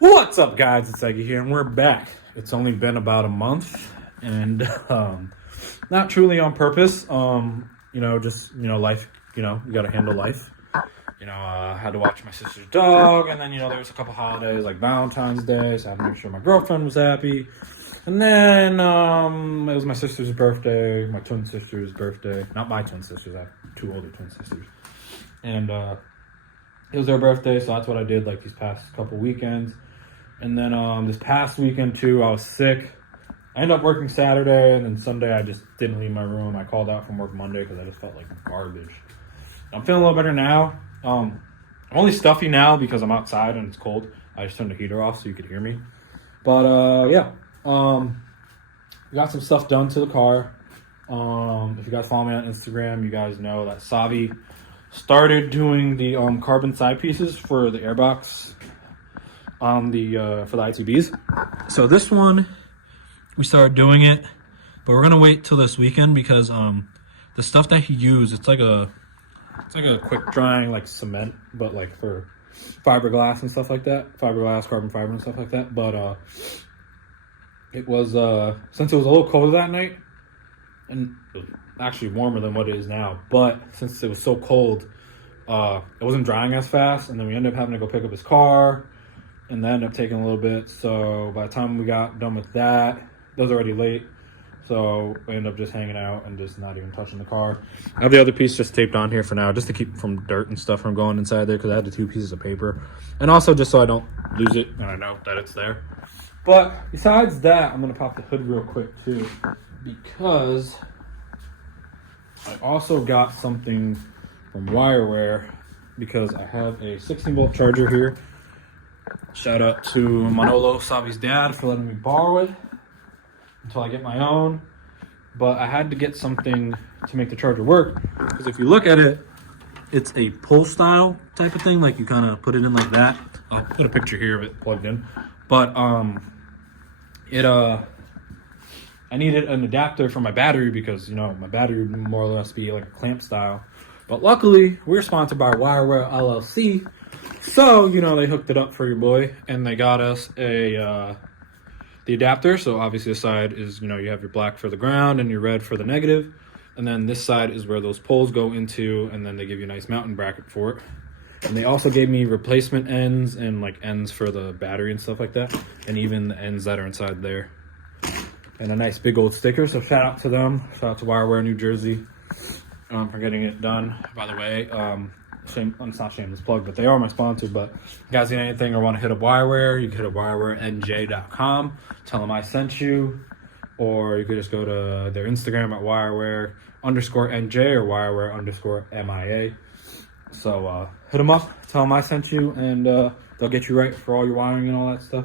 What's up, guys? It's Eggie here, and we're back. It's only been about a month, and not truly on purpose. Life. You gotta handle life. I had to watch my sister's dog, and then there was a couple holidays like Valentine's Day, so I had to make sure my girlfriend was happy. And then it was my sister's birthday, my twin sister's birthday. Not my twin sisters, I have two older twin sisters, and it was their birthday, so that's what I did like these past couple weekends. And then this past weekend too, I was sick. I ended up working Saturday, and then Sunday I just didn't leave my room. I called out from work Monday because I just felt like garbage. I'm feeling a little better now. I'm only stuffy now because I'm outside and it's cold. I just turned the heater off so you could hear me. But we got some stuff done to the car. If you guys follow me on Instagram, you guys know that Xavi started doing the carbon side pieces for the airbox on the for the ITBs. So this one we started doing it, but we're gonna wait till this weekend because the stuff that he used, it's like a quick drying like cement, but like for fiberglass and stuff like that, fiberglass, carbon fiber and stuff like that. But it was since it was a little colder that night, and it was actually warmer than what it is now, but since it was so cold, it wasn't drying as fast, and then we ended up having to go pick up his car, and that ended up taking a little bit. So by the time we got done with that, it was already late, so we ended up just hanging out and just not even touching the car. I have the other piece just taped on here for now, just to keep from dirt and stuff from going inside there, because I had the two pieces of paper, and also just so I don't lose it and I know that it's there. But besides that, I'm gonna pop the hood real quick too, because I also got something from Wireware, because I have a 16-volt charger here. Shout out to Noel, Xavi's dad, for letting me borrow it until I get my own. But I had to get something to make the charger work, because if you look at it, it's a pull style type of thing. Like you kind of put it in like that. I'll put a picture here of it plugged in. But I needed an adapter for my battery because, my battery would more or less be like a clamp style. But luckily, we're sponsored by Wireware LLC. So, they hooked it up for your boy, and they got us the adapter. So obviously the side is, you have your black for the ground and your red for the negative. And then this side is where those poles go into, and then they give you a nice mounting bracket for it. And they also gave me replacement ends and like ends for the battery and stuff like that. And even the ends that are inside there. And a nice big old sticker. So shout out to them. Shout out to Wireware New Jersey for getting it done. By the way, it's not shameless plug, but they are my sponsor. But if you guys need anything or want to hit up Wireware, you can hit up wireware.nj.com. Tell them I sent you. Or you could just go to their Instagram at wireware_NJ or wireware_MIA. So hit them up, tell them I sent you, and they'll get you right for all your wiring and all that stuff.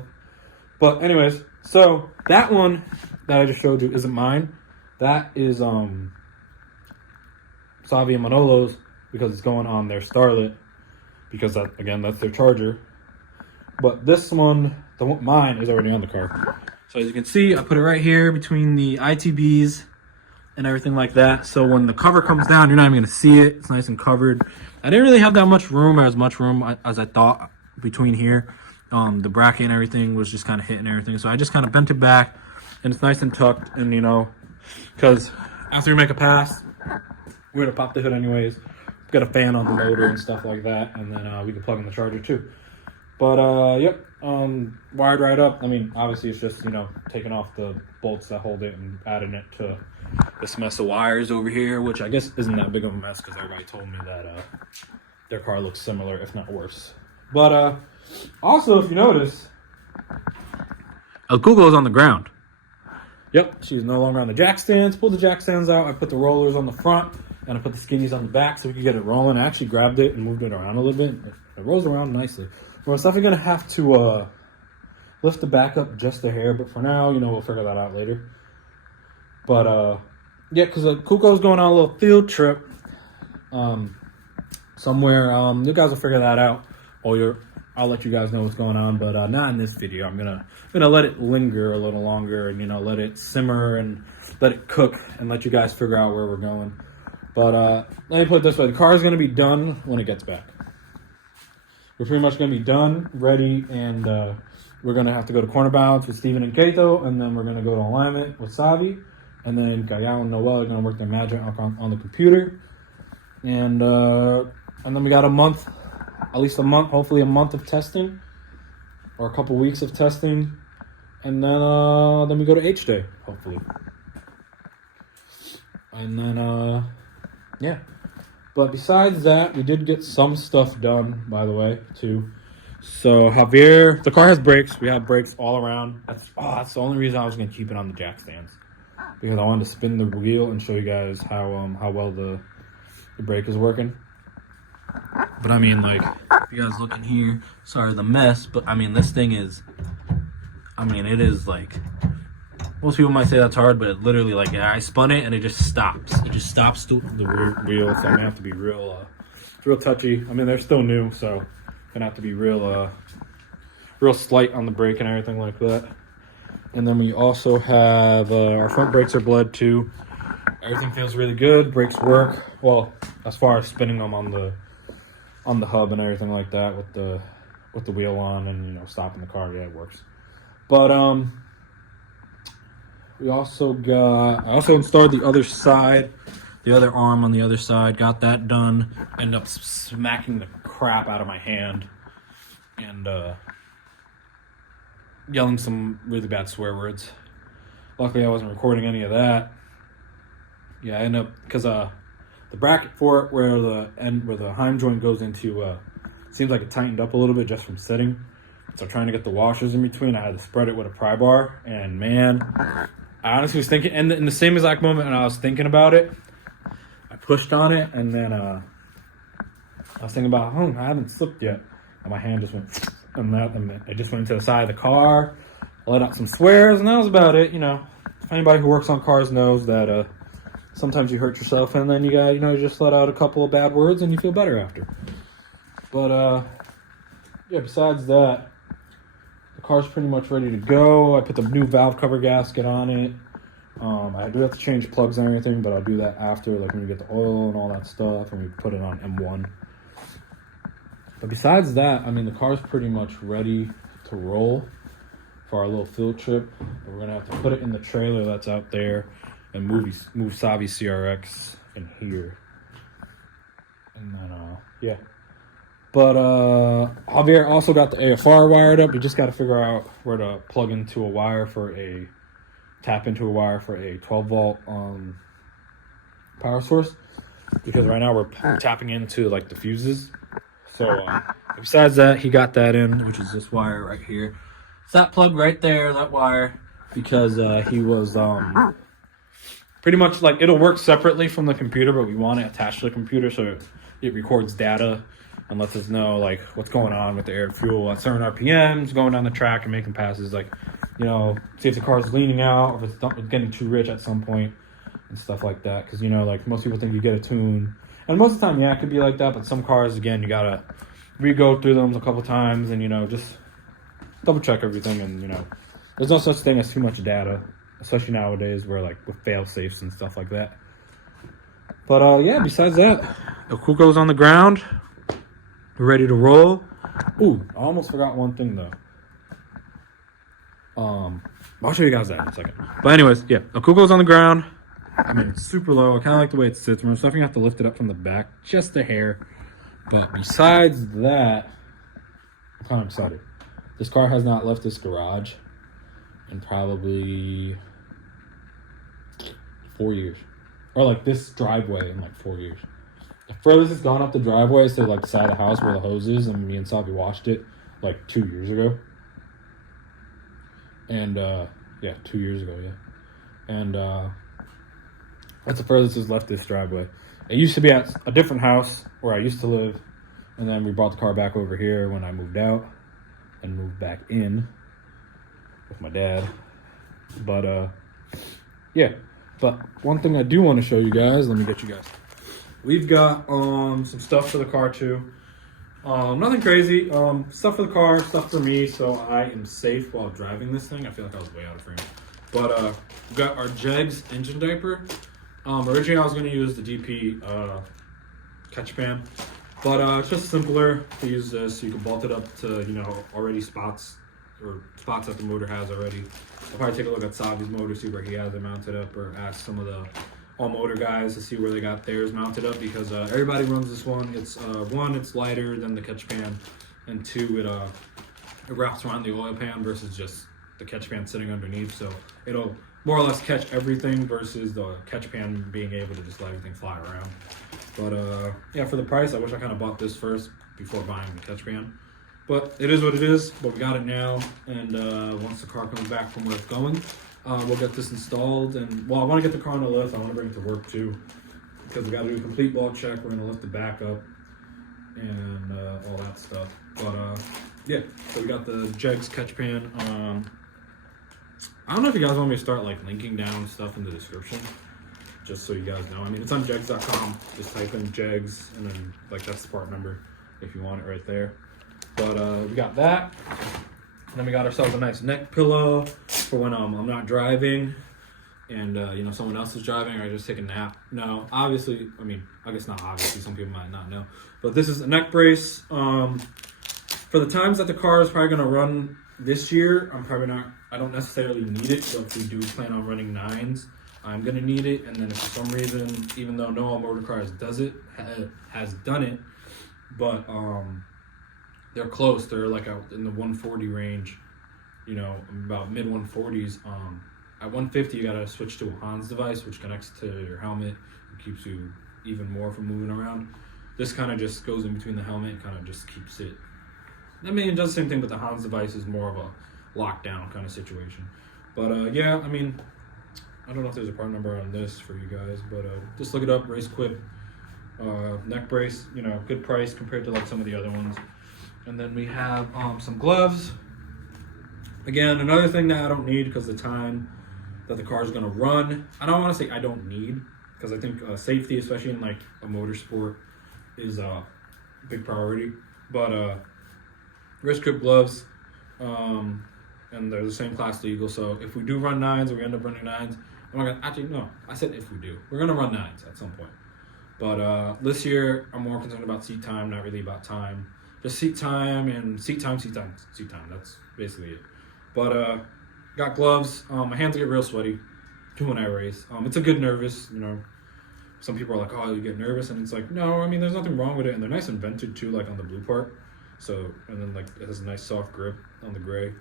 But anyways, so that one that I just showed you isn't mine. That is Xavi and Manolo's, because it's going on their Starlet, because that, again, that's their charger. But this one, mine, is already on the car. So as you can see, I put it right here between the ITBs and everything like that. So when the cover comes down, you're not even going to see it. It's nice and covered. I didn't really have that much room, or as much room as I thought between here. The bracket and everything was just kind of hitting everything. So I just kind of bent it back, and it's nice and tucked. And, because after we make a pass, we're going to pop the hood anyways. We've got a fan on the motor and stuff like that. And then we can plug in the charger too. But, yep. wired right up. I mean, obviously it's just, you know, taking off the bolts that hold it and adding it to this mess of wires over here, which I guess isn't that big of a mess because everybody told me that their car looks similar, if not worse. But also, if you notice, El Kuko's on the ground. Yep, she's no longer on the jack stands. Pulled the jack stands out. I put the rollers on the front, and I put the skinnies on the back so we could get it rolling. I actually grabbed it and moved it around a little bit. It rolls around nicely. We're definitely going to have to lift the back up just a hair, but for now, you know, we'll figure that out later. But, yeah, because Kuko's going on a little field trip somewhere. You guys will figure that out. I'll let you guys know what's going on, but not in this video. I'm gonna let it linger a little longer and, you know, let it simmer and let it cook and let you guys figure out where we're going. But let me put it this way: the car is gonna be done when it gets back. We're pretty much gonna be done, ready, and we're gonna have to go to corner balance with Steven and Kato, and then we're gonna go to alignment with Xavi, and then Kayao and Noel are gonna work their magic on the computer, and then we got a month. At least a month, hopefully a month of testing, or a couple weeks of testing, and then we go to H Day, hopefully. And then yeah. But besides that, we did get some stuff done, by the way, too. So Javier, the car has brakes. We have brakes all around. That's the only reason I was gonna keep it on the jack stands, because I wanted to spin the wheel and show you guys how well the brake is working. But I mean, like, if you guys look in here, sorry the mess, but I mean, this thing is, I mean, it is like, most people might say that's hard, but it literally, like, I spun it and it just stops. It just stops the wheel, so I'm gonna have to be real touchy. I mean, they're still new, so gonna have to be real slight on the brake and everything like that. And then we also have our front brakes are bled too. Everything feels really good. Brakes work well as far as spinning them on the hub and everything like that with the wheel on and, you know, stopping the car. Yeah, it works. But I also installed the other side, the other arm on the other side. Got that done. Ended up smacking the crap out of my hand and yelling some really bad swear words. Luckily, I wasn't recording any of that. Yeah, I ended up, because the bracket for it where the Heim joint goes into seems like it tightened up a little bit just from sitting. So trying to get the washers in between, I had to spread it with a pry bar, and man, I honestly was thinking, and in the same exact moment when I was thinking about it, I pushed on it, and then I was thinking about, I haven't slipped yet, and my hand just went, and it just went to the side of the car. I let out some swears, and that was about it. You know, if anybody who works on cars knows that sometimes you hurt yourself, and then you just let out a couple of bad words, and you feel better after. But yeah, besides that, the car's pretty much ready to go. I put the new valve cover gasket on it. I do have to change plugs and everything, but I'll do that after, like when you get the oil and all that stuff, and we put it on M1. But besides that, I mean, the car's pretty much ready to roll for our little field trip. But we're gonna have to put it in the trailer that's out there and move Xavi CRX in here. And then yeah. But Javier also got the AFR wired up. We just got to figure out where to plug into a wire tap into a wire for a 12 volt power source, because right now we're tapping into like the fuses. So besides that, he got that in, which is this wire right here. It's that plug right there, that wire, because he was pretty much like, it'll work separately from the computer, but we want it attached to the computer so it records data and lets us know like what's going on with the air fuel at certain RPMs, going down the track and making passes, like, you know, see if the car's leaning out, or if it's getting too rich at some point and stuff like that. Because, you know, like most people think you get a tune, and most of the time, yeah, it could be like that, but some cars, again, you gotta re-go through them a couple times and, you know, just double check everything. And, you know, there's no such thing as too much data, especially nowadays where like with fail safes and stuff like that. But yeah, besides that, the Kuko's on the ground. We're ready to roll. Ooh, I almost forgot one thing though. I'll show you guys that in a second. But anyways, yeah, the Kuko's on the ground. I mean, it's super low. I kind of like the way it sits. We're definitely have to lift it up from the back, just a hair. But besides that, I'm kind of excited. This car has not left this garage in probably 4 years. Or like this driveway in like 4 years. The furthest it's gone up the driveway is to like the side of the house where the hose is, and me and Xavi washed it like 2 years ago. And yeah, 2 years ago, yeah. And that's the furthest it's left this driveway. It used to be at a different house where I used to live, and then we brought the car back over here when I moved out and moved back in with my dad. But yeah. But one thing I do want to show you guys, let me get you guys. We've got some stuff for the car too. Nothing crazy. Stuff for the car, stuff for me, so I am safe while driving this thing. I feel like I was way out of frame. But we've got our Jegs engine diaper. Originally I was going to use the DP catch pan, but it's just simpler to use this. You can bolt it up to, you know, already spots that the motor has already. I'll probably take a look at Xavi's motor, see where he has it mounted up, or ask some of the all motor guys to see where they got theirs mounted up, because everybody runs this one. It's one, it's lighter than the catch pan, and two, it wraps around the oil pan versus just the catch pan sitting underneath, so it'll more or less catch everything versus the catch pan being able to just let everything fly around. But yeah, for the price, I wish I kind of bought this first before buying the catch pan. But it is what it is, but we got it now, and once the car comes back from where it's going, we'll get this installed. And well, I want to get the car on the lift. I want to bring it to work too, because we got to do a complete wall check. We're going to lift the back up and all that stuff. But yeah, so we got the Jegs catch pan. I don't know if you guys want me to start like linking down stuff in the description, just so you guys know. I mean, it's on jegs.com. Just type in Jegs, and then like that's the part number if you want it right there. But we got that, and then we got ourselves a nice neck pillow for when I'm not driving, and you know, someone else is driving, or I just take a nap. No, obviously, I mean, I guess not obviously, some people might not know, but this is a neck brace. For the times that the car is probably gonna run this year, I don't necessarily need it, but if we do plan on running 9s, I'm gonna need it. And then if for some reason, even though Noel Motorcars has done it, but they're close. They're like out in the 140 range, you know, about mid 140s. At 150, you gotta switch to a Hans device, which connects to your helmet and keeps you even more from moving around. This kind of just goes in between the helmet and kind of just keeps it. I mean, it does the same thing, but the Hans device is more of a lockdown kind of situation. But yeah, I mean, I don't know if there's a part number on this for you guys, but just look it up. Race Quip neck brace, you know, good price compared to like some of the other ones. And then we have some gloves. Again, another thing that I don't need because the time that the car is going to run. I don't want to say I don't need, because I think safety, especially in like a motorsport, is a big priority. But wrist grip gloves, and they're the same class legal. So if we do run 9s, or we end up running 9s, I'm not gonna, actually no, I said if we do. We're gonna run 9s at some point. But this year I'm more concerned about seat time, not really about time. Just seat time and seat time. That's basically it. But got gloves. My hands get real sweaty when I race. It's a good nervous, you know. Some people are like, oh, you get nervous, and it's like, no, I mean, there's nothing wrong with it, and they're nice and vented too, like on the blue part. So, and then like it has a nice soft grip on the gray.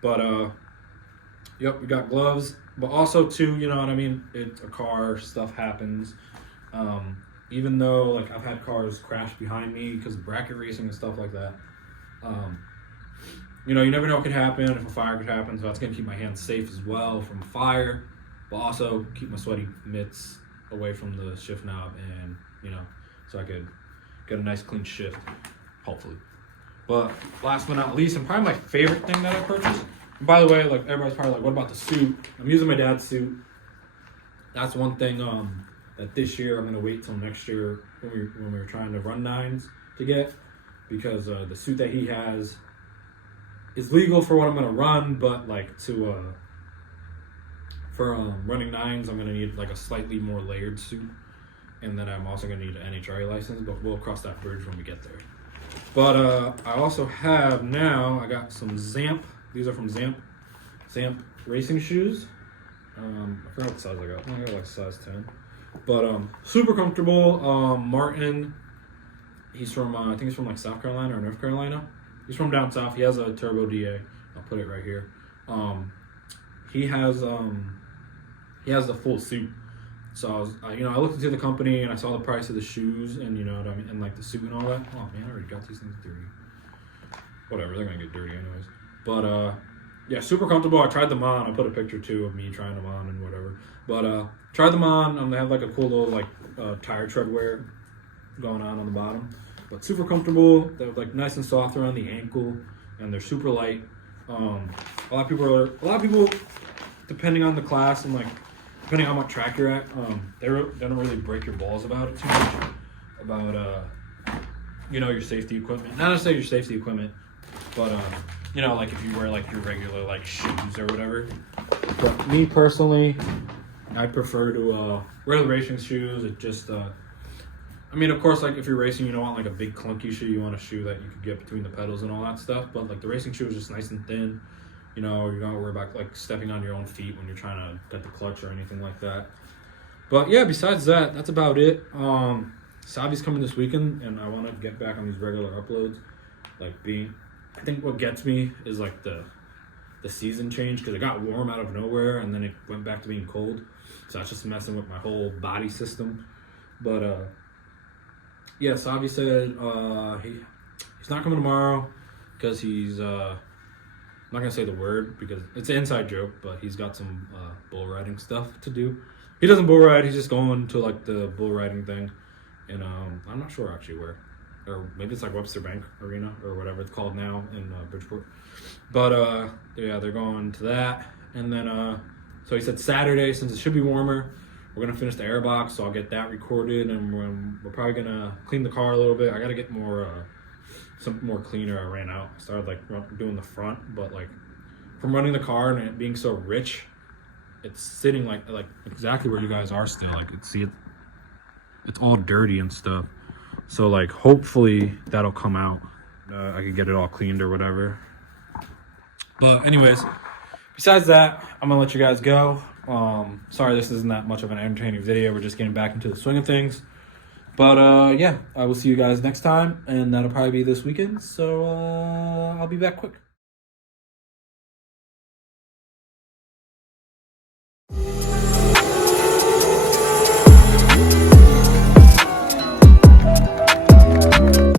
But yep, we got gloves, but also too, you know what I mean? It's a car, stuff happens. Even though like I've had cars crash behind me because of bracket racing and stuff like that. You know, you never know what could happen, if a fire could happen, so that's gonna keep my hands safe as well from a fire, but also keep my sweaty mitts away from the shift knob, and you know, so I could get a nice clean shift, hopefully. But last but not least, and probably my favorite thing that I purchased, and by the way, like everybody's probably like, what about the suit? I'm using my dad's suit. That's one thing that this year I'm gonna wait till next year when we were trying to run 9s to get, because the suit that he has is legal for what I'm gonna run, but like to for running 9s, I'm gonna need like a slightly more layered suit, and then I'm also gonna need an NHRA license, but we'll cross that bridge when we get there. But I also have now, I got some Zamp. These are from Zamp racing shoes. I forgot what size I got. I got like size 10. But super comfortable. Martin, he's from I think he's from like South Carolina or North Carolina. He's from down south. He has a turbo DA. I'll put it right here. He has the full suit. So I looked into the company and I saw the price of the shoes and you know what I mean, and like the suit and all that. Oh man, I already got these things dirty. Whatever, they're gonna get dirty anyways. But yeah, super comfortable. I tried them on. I put a picture too of me trying them on and whatever. But tried them on. They have like a cool little like tire tread wear going on the bottom. But super comfortable. They're like nice and soft around the ankle, and they're super light. A lot of people, depending on the class and like depending on what track you're at, they don't really break your balls about it too much. About your safety equipment. Not necessarily your safety equipment, but like if you wear like your regular like shoes or whatever. But me personally, I prefer to wear the racing shoes. It just of course, like if you're racing, you don't want like a big clunky shoe. You want a shoe that you could get between the pedals and all that stuff. But like the racing shoe is just nice and thin. You don't worry about like stepping on your own feet when you're trying to get the clutch or anything like that. But yeah, besides that, that's about it. Xavi's coming this weekend, and I want to get back on these regular uploads. I think what gets me is like the season change, because it got warm out of nowhere and then it went back to being cold. So that's just messing with my whole body system. But yeah, Xavi said he's not coming tomorrow because he's I'm not gonna say the word because it's an inside joke, but he's got some bull riding stuff to do. He doesn't bull ride, he's just going to like the bull riding thing, and I'm not sure actually where, or maybe it's like Webster Bank Arena or whatever it's called now in Bridgeport. But yeah, they're going to that, and then so he said Saturday, since it should be warmer, we're gonna finish the airbox, so I'll get that recorded, and we're probably gonna clean the car a little bit. I gotta get something more cleaner. I ran out. I started like doing the front, but like from running the car and it being so rich, it's sitting like exactly where you guys are still. Like it's all dirty and stuff. So like hopefully that'll come out. I could get it all cleaned or whatever. But anyways, besides that, I'm gonna let you guys go. Sorry this isn't that much of an entertaining video. We're just getting back into the swing of things. But yeah, I will see you guys next time, and that'll probably be this weekend. So I'll be back quick.